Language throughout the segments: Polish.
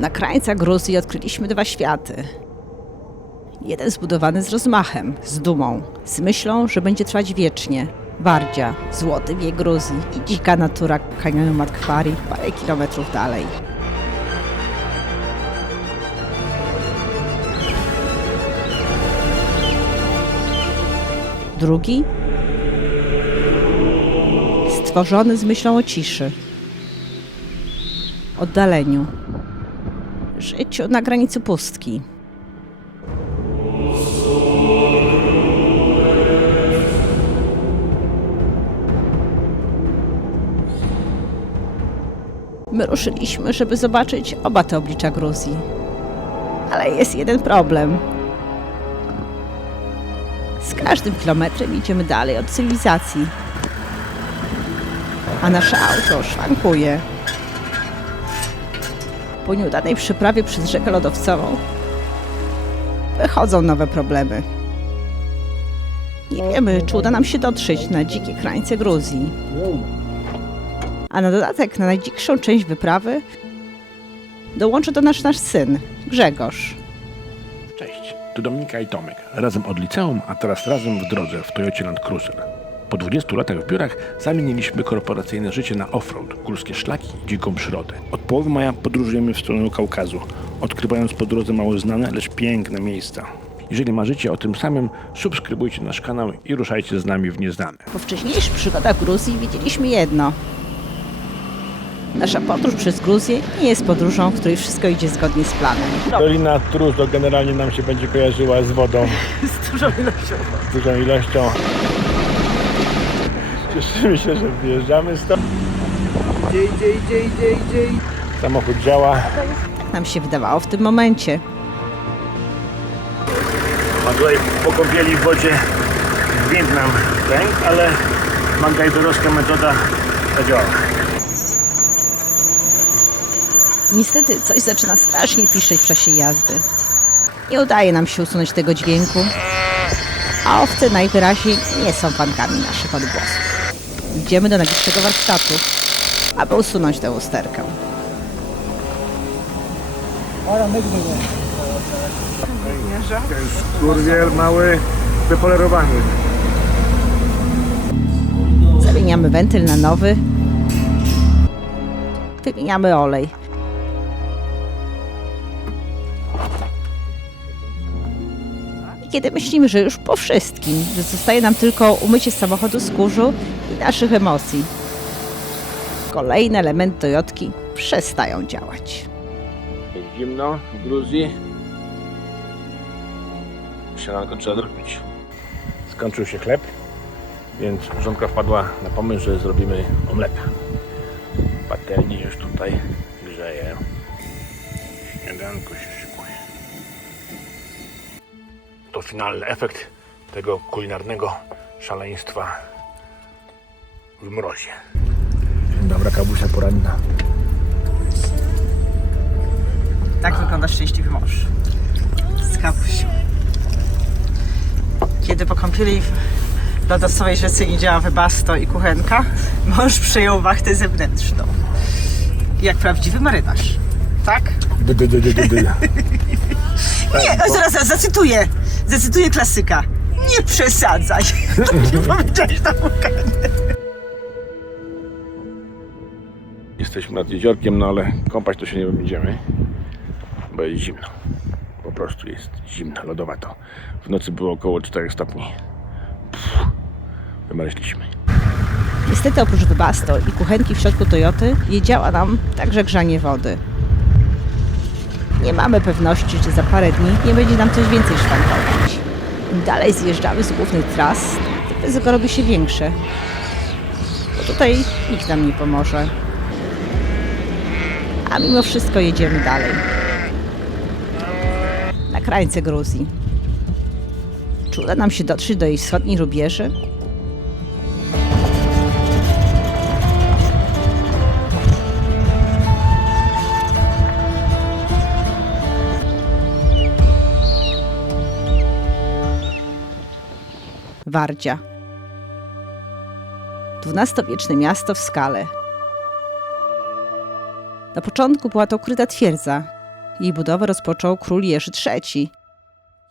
Na krańcach Gruzji odkryliśmy dwa światy. Jeden zbudowany z rozmachem, z dumą, z myślą, że będzie trwać wiecznie. Wardzia, złoty wiek Gruzji i dzika natura kanionu Madhvari parę kilometrów dalej. Drugi stworzony z myślą o ciszy, oddaleniu, życiu na granicy pustki. My ruszyliśmy, żeby zobaczyć oba te oblicza Gruzji. Ale jest jeden problem. Z każdym kilometrem idziemy dalej od cywilizacji. A nasze auto szwankuje. Po nieudanej przeprawie przez rzekę lodowcową wychodzą nowe problemy. Nie wiemy, czy uda nam się dotrzeć na dzikie krańce Gruzji. A na dodatek na najdzikszą część wyprawy dołączy do nas nasz syn, Grzegorz. Cześć, tu Dominika i Tomek. Razem od liceum, a teraz razem w drodze w Toyocie Land Cruiser. Po 20 latach w biurach zamieniliśmy korporacyjne życie na offroad, górskie szlaki i dziką przyrodę. Od połowy maja podróżujemy w stronę Kaukazu, odkrywając po drodze mało znane, lecz piękne miejsca. Jeżeli marzycie o tym samym, subskrybujcie nasz kanał i ruszajcie z nami w nieznane. Po wcześniejszych przygodach w Gruzji wiedzieliśmy jedno. Nasza podróż przez Gruzję nie jest podróżą, w której wszystko idzie zgodnie z planem. Dolina Truzdo generalnie nam się będzie kojarzyła z wodą. Z dużą ilością. Z dużą ilością. Cieszymy się, że wyjeżdżamy stąd. Idzie. Samochód działa. Tak nam się wydawało w tym momencie. A tutaj po kąpieli w wodzie wind nam pękł, ale MacGyverowska metoda zadziałała. Niestety coś zaczyna strasznie piszczeć w czasie jazdy. Nie udaje nam się usunąć tego dźwięku, a owce najwyraźniej nie są fankami naszych odgłosów. Idziemy do najbliższego warsztatu, aby usunąć tę usterkę. Skurwiel mały, wypolerowany. Zamieniamy wentyl na nowy. Wymieniamy olej. I kiedy myślimy, że już po wszystkim, że zostaje nam tylko umycie samochodu z kurzu i naszych emocji, kolejne elementy Toyotki przestają działać. Jest zimno w Gruzji. Śniadanko trzeba zrobić. Skończył się chleb, więc żonka wpadła na pomysł, że zrobimy omleta. Patelni już tutaj grzeje. Śniadanko się szykuje. To finalny efekt tego kulinarnego szaleństwa w mrozie. Dobra kabusia poranna. Tak wygląda szczęśliwy mąż. Z kapusią. Kiedy po kąpieli w lodosowej rzece nie działa webasto i kuchenka, mąż przejął wachtę zewnętrzną. Jak prawdziwy marynarz. Tak? Nie, zaraz zacytuję klasyka. Nie przesadzaj. To nie powiedziałeś na łukanie. Jesteśmy nad jeziorkiem, no ale kąpać to się nie będziemy, bo jest zimno. Po prostu jest zimno, lodowato. W nocy było około 4 stopni. Wymarzliśmy. Niestety oprócz webasto i kuchenki w środku Toyoty nie działa nam także grzanie wody. Nie mamy pewności, że za parę dni nie będzie nam coś więcej szwankować. Im dalej zjeżdżamy z głównych tras, tym ryzyko robi się większe. Bo tutaj nikt nam nie pomoże. A mimo wszystko jedziemy dalej. Na krańce Gruzji. Czy uda nam się dotrzeć do jej wschodniej rubieży? Wardzia. XII-wieczne miasto w skale. Na początku była to ukryta twierdza, Jej budowę rozpoczął król Jerzy III.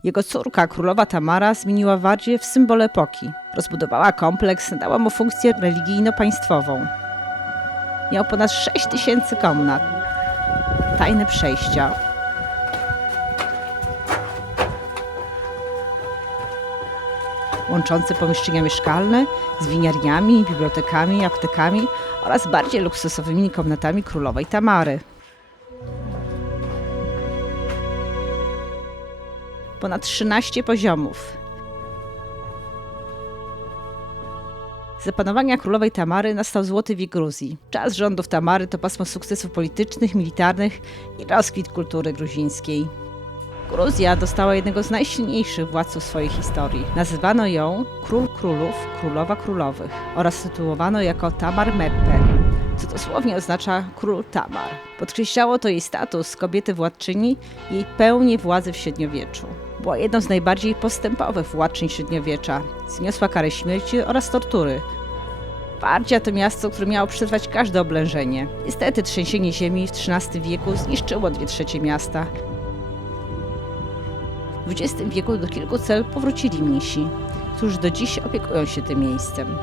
Jego córka, królowa Tamara, zmieniła Wardzie w symbol epoki. Rozbudowała kompleks, nadała mu funkcję religijno-państwową. Miał ponad 6000 komnat. Tajne przejścia. Łączące pomieszczenia mieszkalne z winiarniami, bibliotekami, aptekami oraz bardziej luksusowymi komnatami królowej Tamary. Ponad 13 poziomów. Za panowania królowej Tamary nastał złoty wiek Gruzji. Czas rządów Tamary to pasmo sukcesów politycznych, militarnych i rozkwit kultury gruzińskiej. Gruzja dostała jednego z najsilniejszych władców swojej historii. Nazywano ją Król Królów, Królowa Królowych oraz tytułowano jako Tamar Meppe, co dosłownie oznacza Król Tamar. Podkreślało to jej status kobiety władczyni i jej pełnię władzy w średniowieczu. Była jedną z najbardziej postępowych władczyń średniowiecza. Zniosła karę śmierci oraz tortury. Wardzia to miasto, które miało przetrwać każde oblężenie. Niestety trzęsienie ziemi w XIII wieku zniszczyło 2/3 miasta. W XX wieku do kilku cel powrócili mnisi, którzy do dziś opiekują się tym miejscem.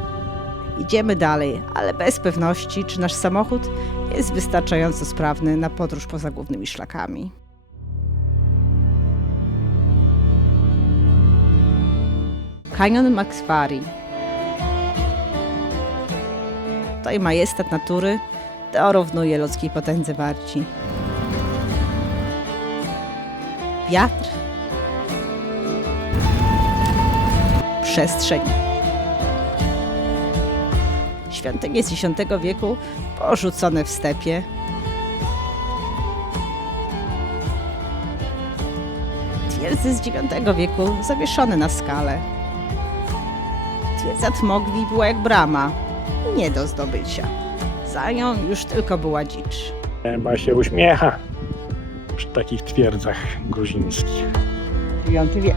Idziemy dalej, ale bez pewności, czy nasz samochód jest wystarczająco sprawny na podróż poza głównymi szlakami. Kanion Makswari. Tutaj majestat natury dorównuje ludzkiej potędze Wardzi. Wiatr, przestrzeń. Świątynie z X wieku porzucone w stepie. Twierdzy z IX wieku zawieszone na skale. Twierdza Tmogwi była jak brama, nie do zdobycia. Za nią już tylko była dzicz. Chyba się uśmiecha przy takich twierdzach gruzińskich. IX wiek.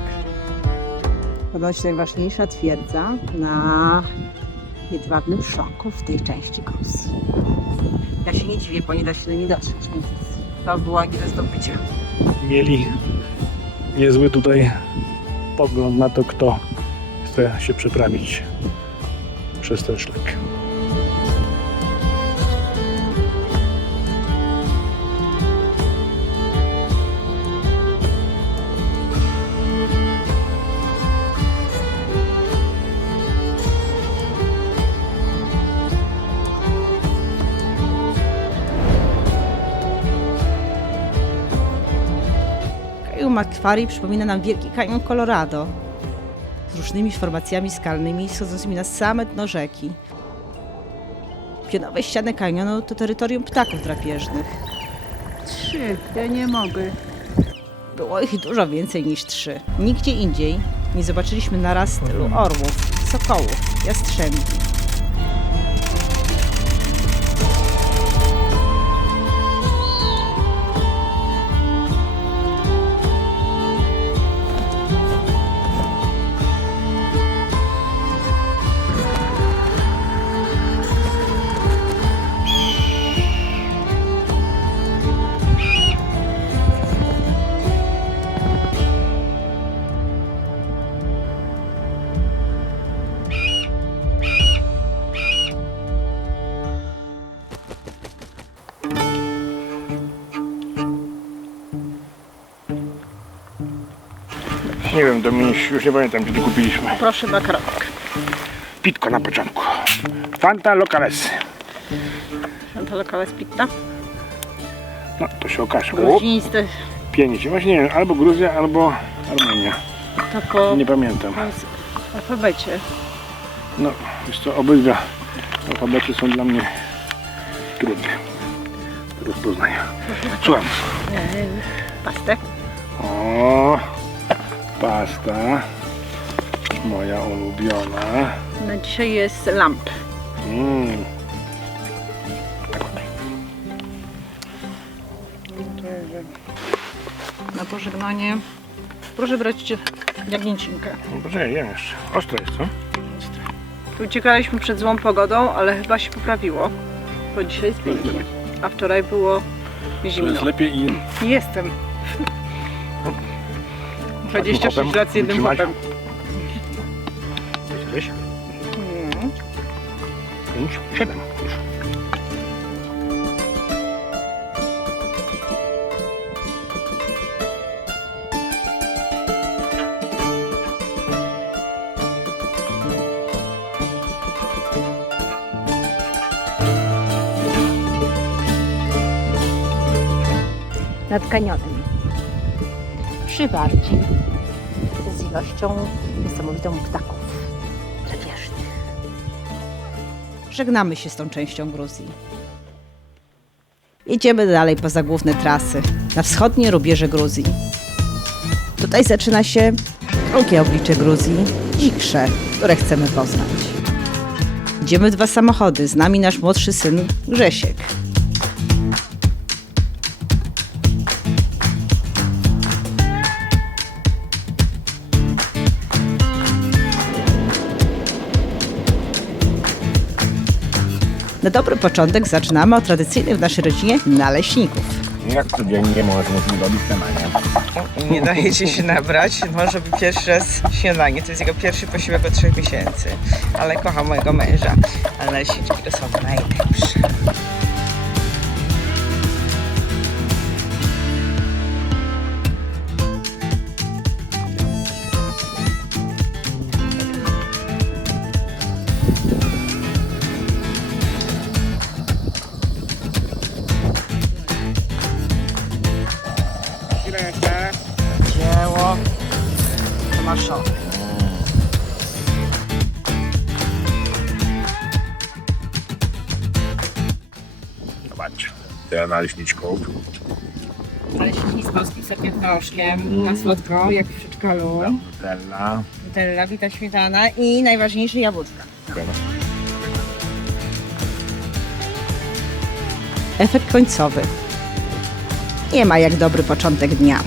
Ponoć najważniejsza twierdza na jedwabnym szoku w tej części Gruzji. Ja się nie dziwię, bo nie da się do niej dotrzeć, więc to była nie do zdobycia. Mieli niezły tutaj pogląd na to, kto chce się przeprawić przez ten szlak. Kanion Makwari przypomina nam wielki kanion Colorado z różnymi formacjami skalnymi schodzącymi na same dno rzeki. Pionowe ściany kanionu to terytorium ptaków drapieżnych. 3, ja nie mogę. Było ich dużo więcej niż 3. Nigdzie indziej nie zobaczyliśmy naraz tylu orłów, sokołów, jastrzębi. Nie wiem, Dominik, już nie pamiętam, gdzie to kupiliśmy. Proszę makaronek. Pitko na początku. Fanta Locales. Fanta Locales pitna. No, to się okaże. O, Gruzińscy. pięknie. Właśnie nie wiem, albo Gruzja, albo Armenia. To po Nie pamiętam. alfabecie. No, wiesz co, obydwa alfabety są dla mnie trudne do rozpoznania. Słucham. Pastę. O, pasta. Moja ulubiona. Na dzisiaj jest lamp. Na pożegnanie proszę brać jagnięcinkę. No poczekaj, jem jeszcze. Ostre jest, co? Tu uciekaliśmy przed złą pogodą, ale chyba się poprawiło, bo dzisiaj jest pięknie. A wczoraj było To jest Zimno. lepiej i Jestem. 26 lat z jednym wytrzymać. chłopem. Gdzieś? 5, 7 już. Nad kanionem. Przy Warci. Z ilością niesamowitą ptaków drapieżnych. Żegnamy się z tą częścią Gruzji. Jedziemy dalej poza główne trasy, na wschodnie rubieże Gruzji. Tutaj zaczyna się drugie oblicze Gruzji, dziksze, które chcemy poznać. Idziemy w 2 samochody, z nami nasz młodszy syn Grzesiek. Na dobry początek zaczynamy od tradycyjnych w naszej rodzinie naleśników. Jak codziennie możemy robić śniadanie. Nie dajecie się nabrać, może by pierwszy raz śniadanie, to jest jego pierwszy posiłek od 3 miesięcy, ale kocha mojego męża, ale naleśniczki to są najlepsze. Dzieło Tomaszowe. Zobaczcie, tyle naleśniczków. Naleśniki z polskim serkiem proszkiem, na słodko, jak w przedszkolu. Nutella. Nutella, bita śmietana i najważniejsze jabłuszka. Efekt końcowy. Nie ma jak dobry początek dnia.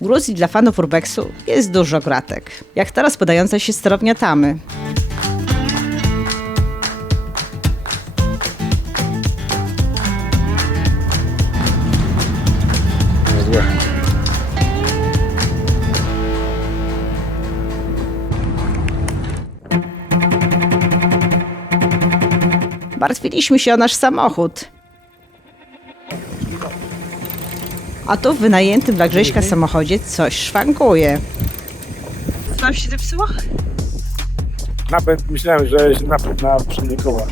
W Gruzji dla fanów urbexu jest dużo gratek, jak teraz podająca się sterownia Tamy. Niezłe. Martwiliśmy się o nasz samochód. A tu w wynajętym dla Grześka samochodzie coś szwankuje. Co nam się zepsuło? Napęd, myślałem, że jest napęd na przednie koła.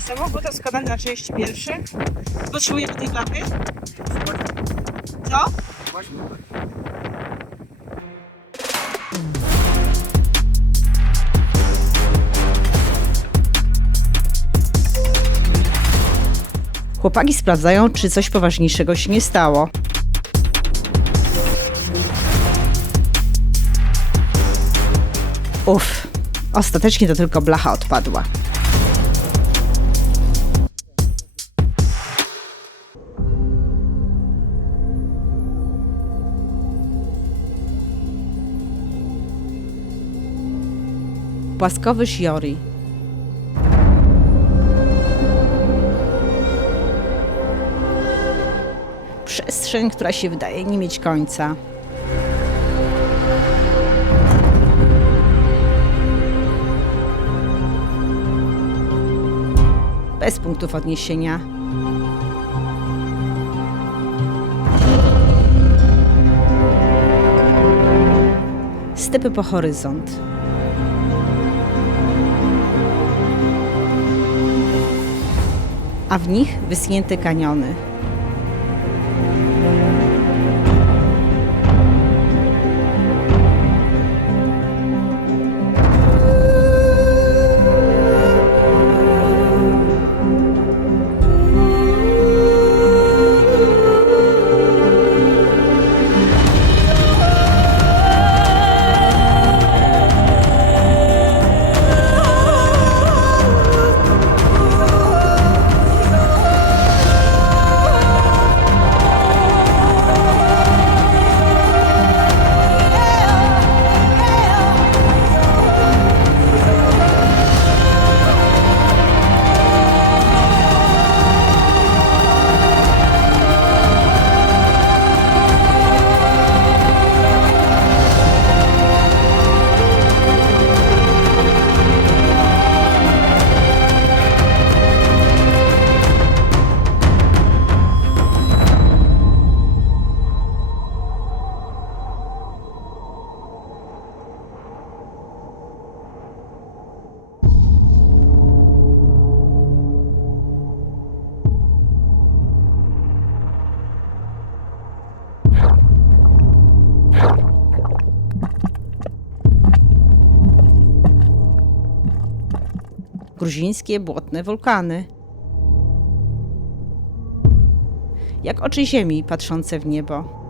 Samochód to składany na części pierwsze. Potrzebuje tej blachy? Co? Chłopaki sprawdzają, czy coś poważniejszego się nie stało. Uff, ostatecznie to tylko blacha odpadła. Płaskowy Shiori. Przestrzeń, która się wydaje nie mieć końca. Bez punktów odniesienia. Stepy po horyzont. A w nich wyschnięte kaniony. gruzińskie błotne wulkany. Jak oczy ziemi patrzące w niebo.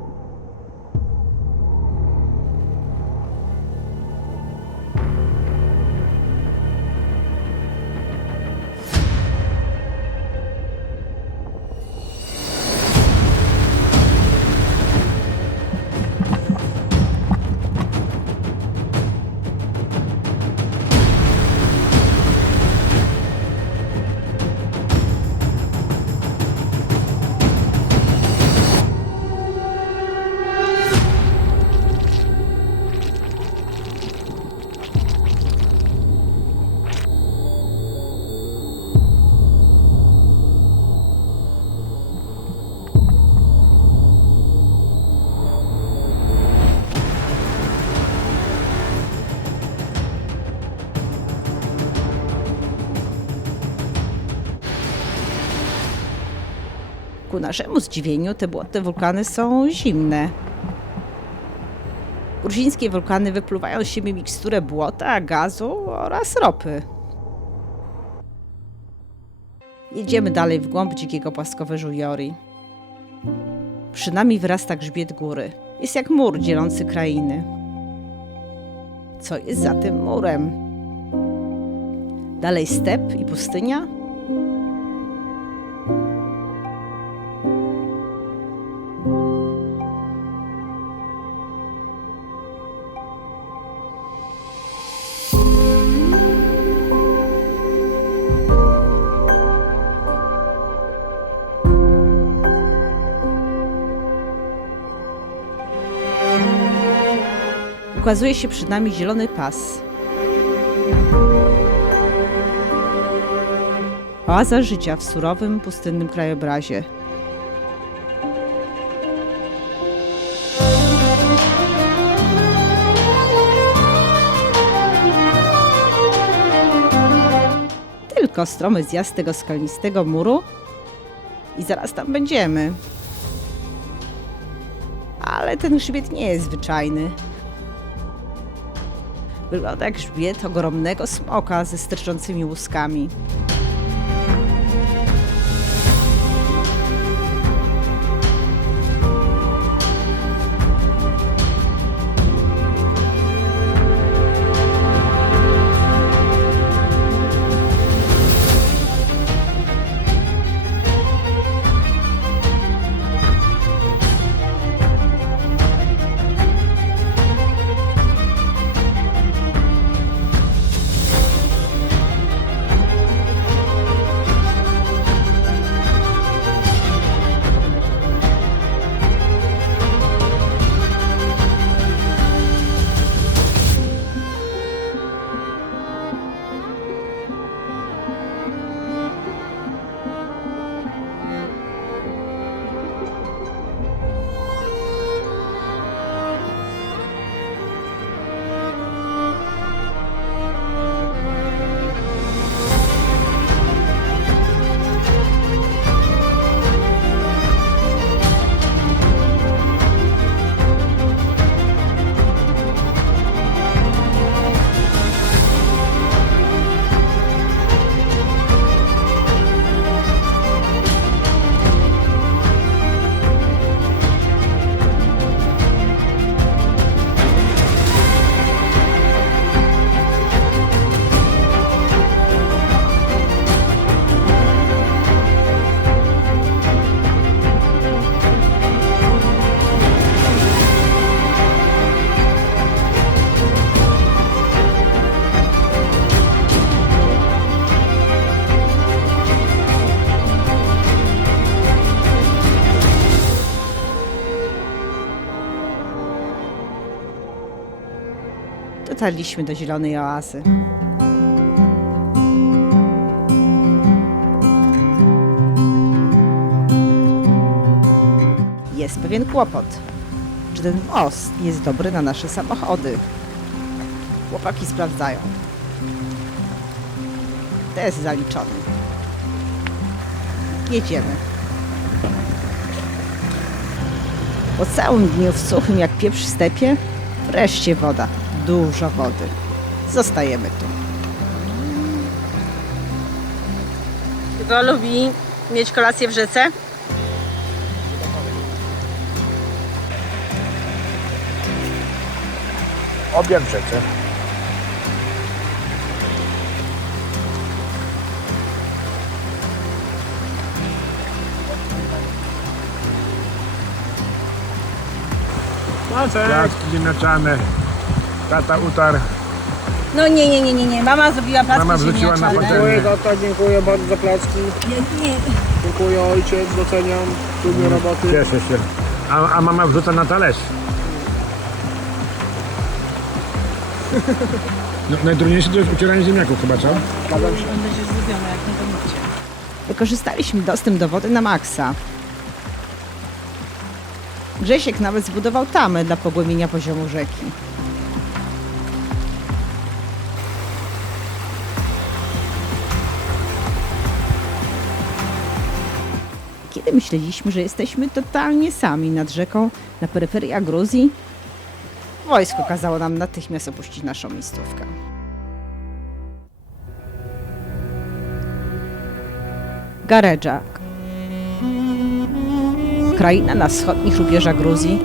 Ku naszemu zdziwieniu te błotne wulkany są zimne. Gruzińskie wulkany wypluwają z siebie miksturę błota, gazu oraz ropy. Jedziemy dalej w głąb dzikiego płaskowyżu Jori. Przy nami wyrasta grzbiet góry. Jest jak mur dzielący krainy. Co jest za tym murem? Dalej step i pustynia? Ukazuje się przed nami zielony pas. Oaza życia w surowym, pustynnym krajobrazie. Tylko stromy zjazd tego skalnistego muru i zaraz tam będziemy. Ale ten grzbiet nie jest zwyczajny. Wygląda jak grzbiet ogromnego smoka ze sterczącymi łuskami. Dotarliśmy do zielonej oazy. Jest pewien kłopot. Czy ten most jest dobry na nasze samochody? Chłopaki sprawdzają. Test zaliczony. Jedziemy. Po całym dniu w suchym jak pieprz w stepie, wreszcie woda. Dużo wody. Zostajemy tu. Dlaczego lubi mieć kolację w rzece? Obiad w rzece. Placki ziemniaczane. Tata utarł. No nie. Mama zrobiła placki Mama wrzuciła na ziemniaczane. patelnię. Tata, dziękuję bardzo za placki. Dziękuję ojciec, doceniam. Lubię roboty. Cieszę się. A mama wrzuca na talerz. No, najtrudniejsze to jest ucieranie ziemniaków chyba, co? Zgadzam się. Będzie zrobione, jak nie pomóżcie. Wykorzystaliśmy dostęp do wody na maksa. Grzesiek nawet zbudował tamę dla pogłębienia poziomu rzeki. Kiedy myśleliśmy, że jesteśmy totalnie sami nad rzeką na peryferiach Gruzji, wojsko kazało nam natychmiast opuścić naszą miejscówkę. Garedżak. Kraina na wschodnich rubieżach Gruzji,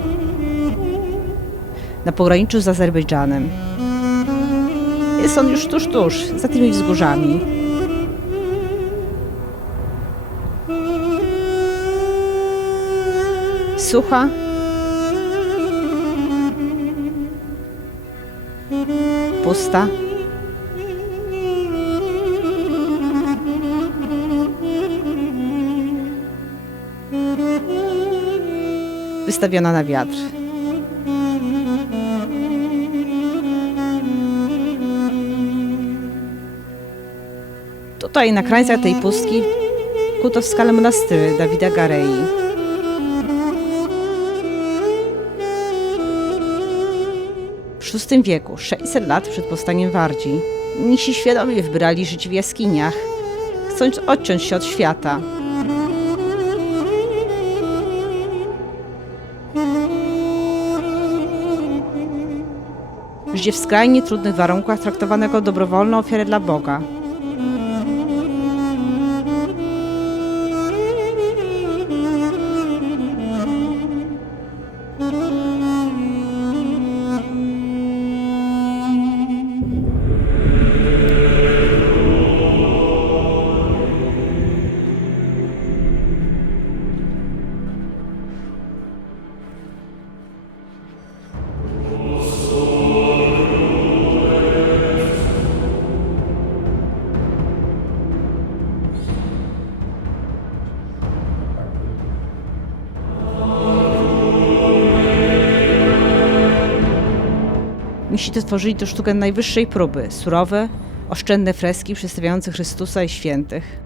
na pograniczu z Azerbejdżanem. Jest on już tuż za tymi wzgórzami. Sucha, pusta, wystawiona na wiatr. Tutaj na krańcach tej pustki kuto w skale monastyry Davida Garei. W VI wieku, 600 lat przed powstaniem Wardzi, mnisi świadomie wybrali żyć w jaskiniach, chcąc odciąć się od świata. Życie w skrajnie trudnych warunkach traktowanego dobrowolną ofiarę dla Boga. Mnisi to tworzyli to sztukę najwyższej próby, surowe, oszczędne freski przedstawiające Chrystusa i świętych.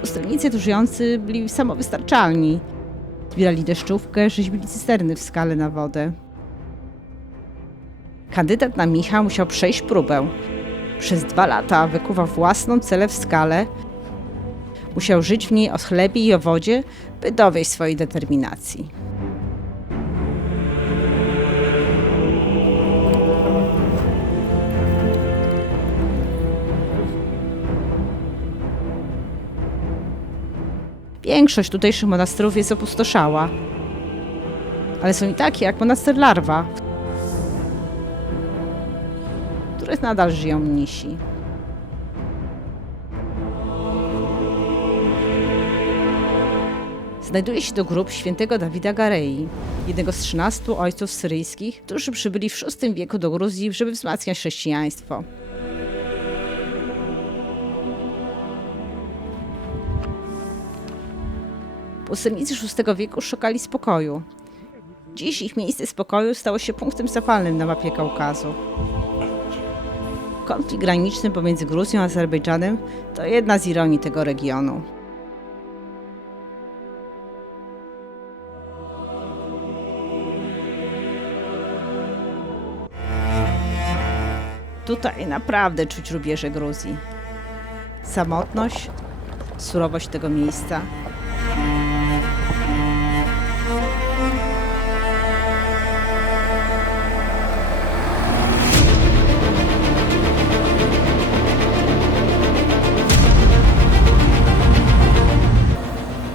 Pustelnicy tu żyjący byli samowystarczalni. Zbierali deszczówkę, rzeźbili cysterny w skale na wodę. Kandydat na mnicha musiał przejść próbę. Przez 2 lata wykuwał własną celę w skale. Musiał żyć w niej o chlebie i o wodzie, by dowieść swojej determinacji. Większość tutejszych monasterów jest opustoszała, ale są i takie jak monaster Larwa, w których nadal żyją mnisi. Znajduje się tu grób świętego Davida Garei, jednego z 13 ojców syryjskich, którzy przybyli w VI wieku do Gruzji, żeby wzmacniać chrześcijaństwo. Pustelnicy VI wieku szukali spokoju. Dziś ich miejsce spokoju stało się punktem zapalnym na mapie Kaukazu. Konflikt graniczny pomiędzy Gruzją a Azerbejdżanem to jedna z ironii tego regionu. Tutaj naprawdę czuć rubieże Gruzji. Samotność, surowość tego miejsca.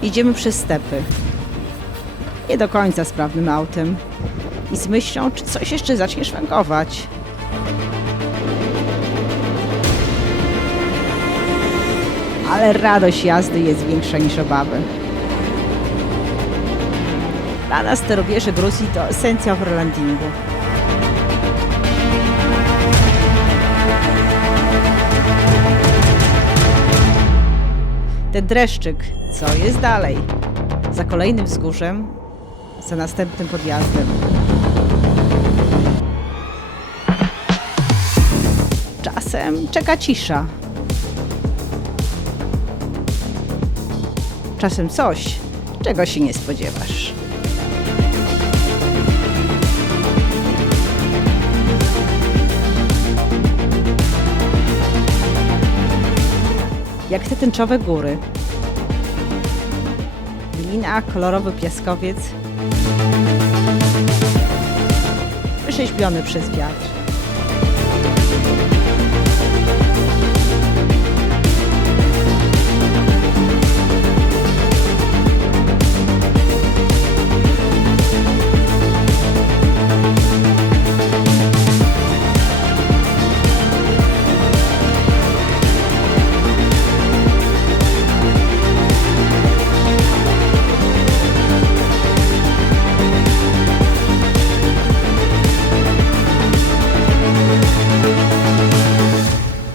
Idziemy przez stepy. Nie do końca sprawnym autem. I z myślą, czy coś jeszcze zacznie szwankować. Ale radość jazdy jest większa niż obawy. Dla nas te rubieże Gruzji to esencja overlandingu. Ten dreszczyk, co jest dalej? Za kolejnym wzgórzem, za następnym podjazdem. Czasem czeka cisza. Czasem coś, czego się nie spodziewasz. Jak te tęczowe góry. Glina, kolorowy piaskowiec, wyrzeźbiony przez wiatr.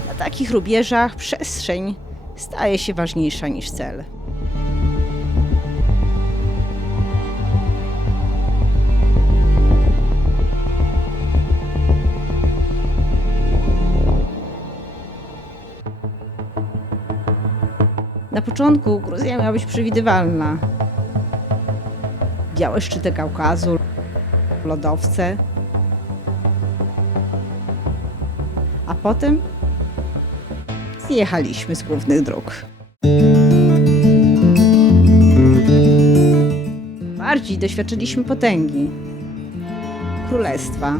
Na takich rubieżach przestrzeń staje się ważniejsza niż cel. Na początku Gruzja miała być przewidywalna. Białe szczyty Kaukazu, lodowce. A potem zjechaliśmy z głównych dróg. Bardziej doświadczyliśmy potęgi, królestwa,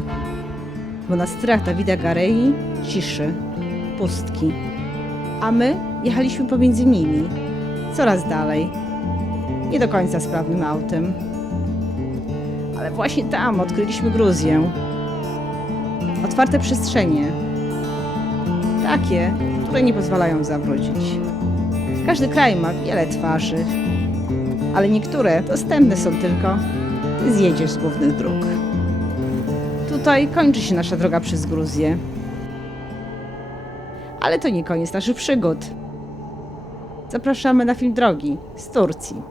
w monastyrach Dawida Garei ciszy, pustki. A my jechaliśmy pomiędzy nimi, coraz dalej, nie do końca sprawnym autem. Ale właśnie tam odkryliśmy Gruzję. Otwarte przestrzenie, takie, które nie pozwalają zawrócić. Każdy kraj ma wiele twarzy, ale niektóre dostępne są tylko, gdy zjedziesz z głównych dróg. Tutaj kończy się nasza droga przez Gruzję. Ale to nie koniec naszych przygód. Zapraszamy na film drogi z Turcji.